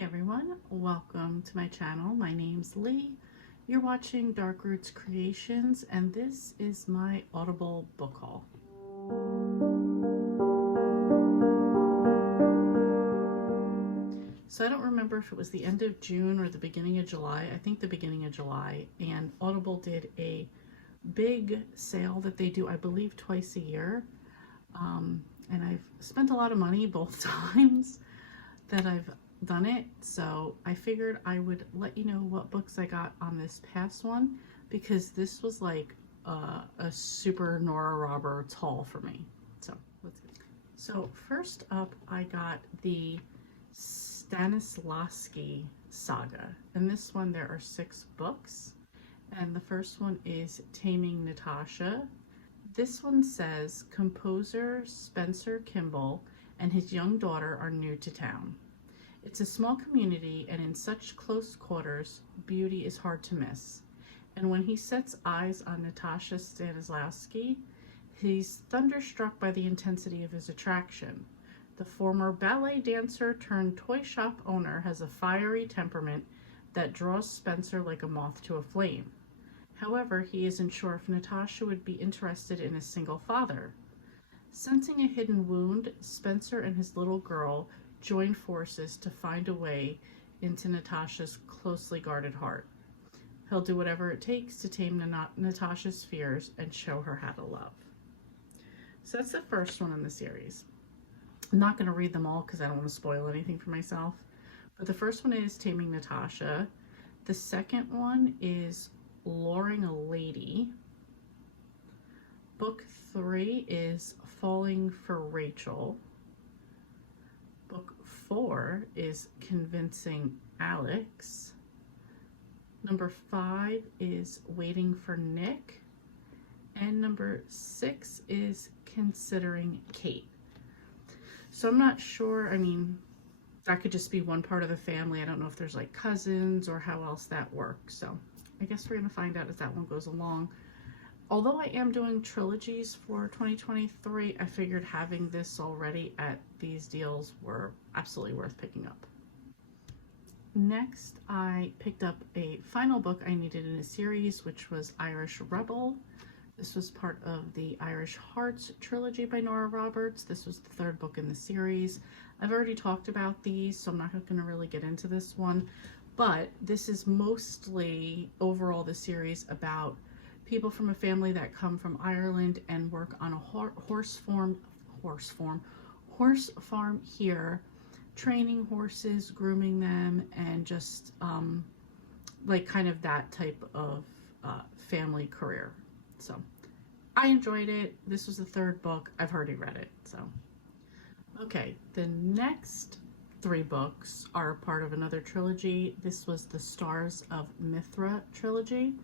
Hey everyone, welcome to my channel. My name's Lee. You're watching Dark Roots Creations, and this is my Audible book haul. So I don't remember if it was the end of June or the beginning of July. I think the beginning of July, and Audible did a big sale that they do, I believe, twice a year. And I've spent a lot of money both times that I've done it, so I figured I would let you know what books I got on this past one, because this was like a super Nora Roberts haul for me. So let's get. So first up, I got the Stanislavski saga, and this one there are 6 books, and the first one is Taming Natasha. This one says composer Spencer Kimball and his young daughter are new to town. It's a small community, and in such close quarters, beauty is hard to miss. And when he sets eyes on Natasha Stanislavski, he's thunderstruck by the intensity of his attraction. The former ballet dancer turned toy shop owner has a fiery temperament that draws Spencer like a moth to a flame. However, he isn't sure if Natasha would be interested in a single father. Sensing a hidden wound, Spencer and his little girl join forces to find a way into Natasha's closely guarded heart. He'll do whatever it takes to tame Natasha's fears and show her how to love. So that's the first one in the series. I'm not going to read them all because I don't want to spoil anything for myself. But the first one is Taming Natasha. The second one is Luring a Lady. Book 3 is Falling for Rachel. Book 4 is Convincing Alex. Number 5 is Waiting for Nick. And number 6 is Considering Kate. So I'm not sure, I mean, that could just be one part of the family. I don't know if there's like cousins or how else that works. So I guess we're going to find out as that one goes along. Although I am doing trilogies for 2023, I figured having this already at these deals were absolutely worth picking up. Next, I picked up a final book I needed in a series, which was Irish Rebel. This was part of the Irish Hearts trilogy by Nora Roberts. This was the 3rd book in the series. I've already talked about these, so I'm not going to really get into this one. But this is mostly, overall, the series about people from a family that come from Ireland and work on a horse farm here, training horses, grooming them, and just like kind of that type of family career. So I enjoyed it. This was the 3rd book. I've already read it. So okay, the next 3 books are part of another trilogy. This was the Stars of Mithra trilogy.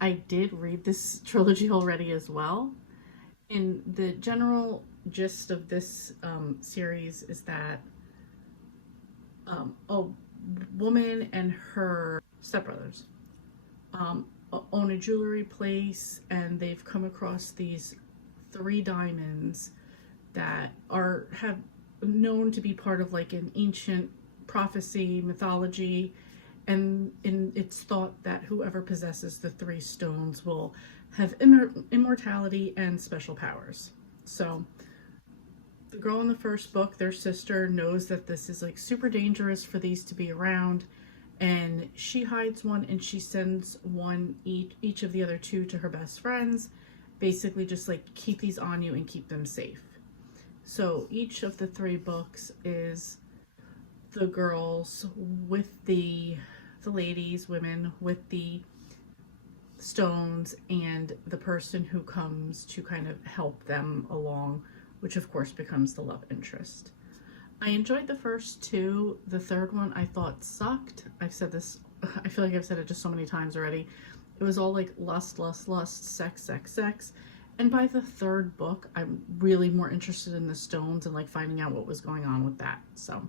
I did read this trilogy already as well. And the general gist of this series is that a woman and her stepbrothers own a jewelry place, and they've come across these 3 diamonds that have known to be part of like an ancient prophecy, mythology. And it's thought that whoever possesses the 3 stones will have immortality and special powers. So the girl in the first book, their sister, knows that this is like super dangerous for these to be around, and she hides one, and she sends one each of the other 2 to her best friends, basically just like keep these on you and keep them safe. So each of the 3 books is the girls with the ladies, women with the stones, and the person who comes to kind of help them along, which of course becomes the love interest. I enjoyed the first 2. The 3rd one I thought sucked. I've said this, I feel like I've said it just so many times already. It was all like lust, lust, lust, sex, sex, sex. And by the 3rd book, I'm really more interested in the stones and like finding out what was going on with that. So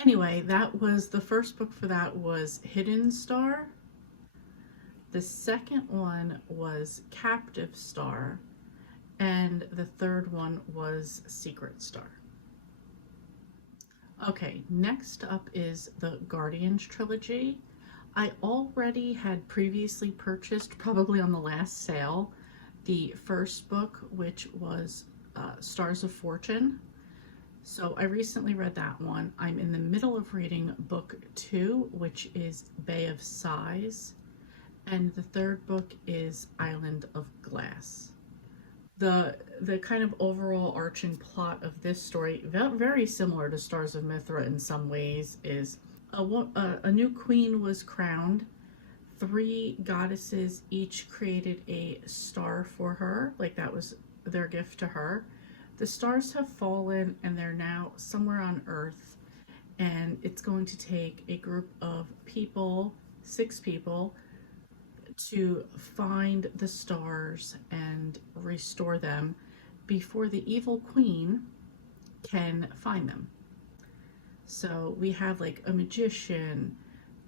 anyway, that was the first book for that was Hidden Star. The second one was Captive Star, and the 3rd one was Secret Star. Okay, next up is the Guardians trilogy. I already had previously purchased, probably on the last sale, the first book, which was Stars of Fortune. So I recently read that one. I'm in the middle of reading book 2, which is Bay of Sighs, and the third book is Island of Glass. The kind of overall arching plot of this story, very similar to Stars of Mithra in some ways, is a new queen was crowned. 3 goddesses each created a star for her, like that was their gift to her. The stars have fallen and they're now somewhere on Earth, and it's going to take a group of people, 6 people, to find the stars and restore them before the evil queen can find them. So we have like a magician,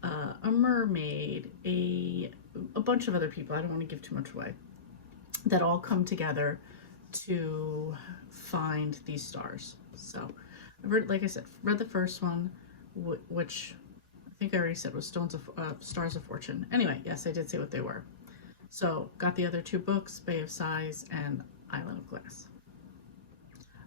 a mermaid, a bunch of other people, I don't want to give too much away, that all come together to find these stars. So I read, like I said, read the first one, which I think I already said was Stars of Fortune. Anyway, yes, I did say what they were. So got the other 2 books, Bay of Sighs and Island of Glass.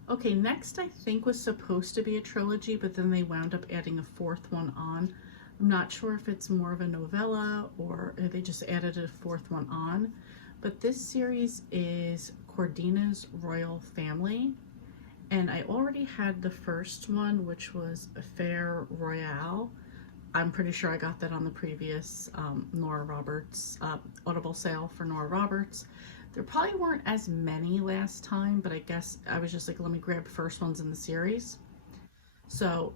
Okay, next I think was supposed to be a trilogy, but then they wound up adding a 4th one on. I'm not sure if it's more of a novella or they just added a 4th one on, but this series is Cordina's Royal Family, and I already had the first one, which was Affair Royale. I'm pretty sure I got that on the previous Nora Roberts Audible sale for Nora Roberts. There probably weren't as many last time, but I guess I was just like, let me grab first ones in the series. So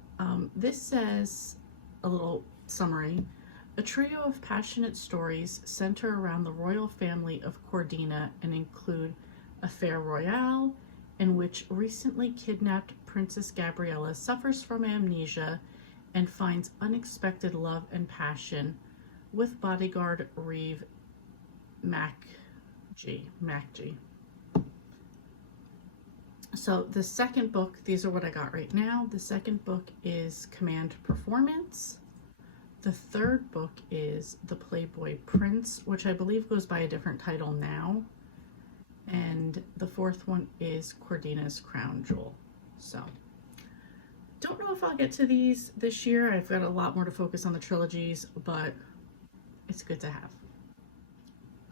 this says, a little summary, a trio of passionate stories center around the royal family of Cordina and include Affair Royale, in which recently kidnapped Princess Gabriella suffers from amnesia and finds unexpected love and passion with bodyguard Reeve MacG. So the second book, these are what I got right now. The second book is Command Performance. The third book is The Playboy Prince, which I believe goes by a different title now. And the 4th one is Cordina's Crown Jewel. So don't know if I'll get to these this year. I've got a lot more to focus on the trilogies, but it's good to have.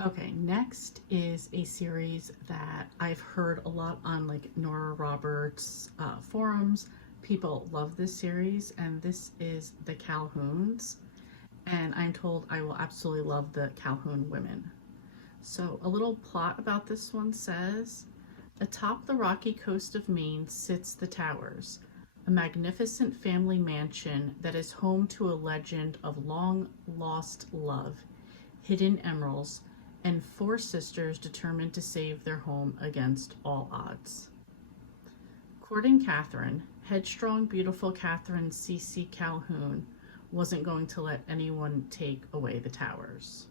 Okay, next is a series that I've heard a lot on like Nora Roberts forums. People love this series, and this is The Calhouns, and I'm told I will absolutely love the Calhoun women. So a little plot about this one says, atop the rocky coast of Maine sits the Towers, a magnificent family mansion that is home to a legend of long lost love, hidden emeralds, and 4 sisters determined to save their home against all odds. Courting Catherine, headstrong, beautiful Catherine C.C. Calhoun wasn't going to let anyone take away the Towers.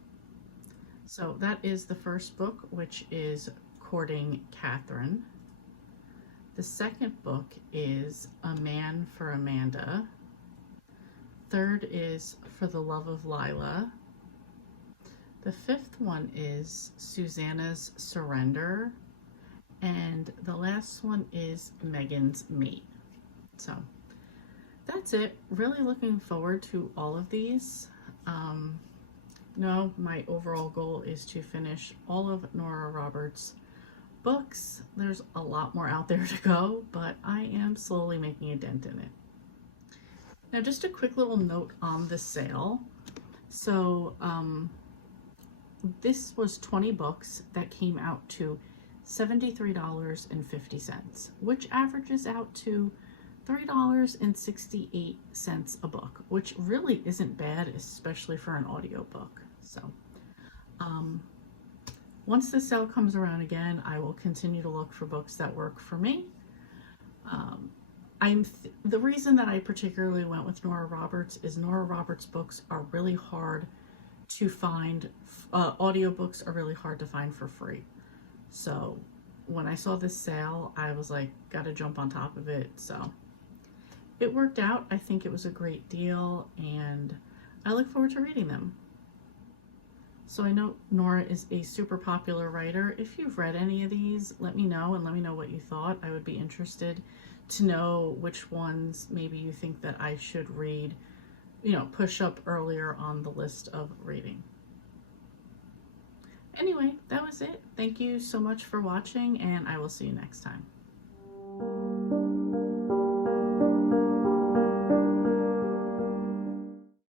So that is the first book, which is Courting Catherine. The second book is A Man for Amanda. Third is For the Love of Lila. The 5th one is Susanna's Surrender. And the last one is Megan's Mate. So that's it. Really looking forward to all of these. No, my overall goal is to finish all of Nora Roberts' books. There's a lot more out there to go, but I am slowly making a dent in it. Now, just a quick little note on the sale. So, this was 20 books that came out to $73.50, which averages out to $3.68 a book, which really isn't bad, especially for an audiobook. So once the sale comes around again, I will continue to look for books that work for me. The reason that I particularly went with Nora Roberts is Nora Roberts books are really hard to find. Audiobooks are really hard to find for free. So when I saw this sale, I was like, gotta jump on top of it. So it worked out. I think it was a great deal, and I look forward to reading them. So I know Nora is a super popular writer. If you've read any of these, let me know, and let me know what you thought. I would be interested to know which ones maybe you think that I should read, you know, push up earlier on the list of reading. Anyway, that was it. Thank you so much for watching, and I will see you next time.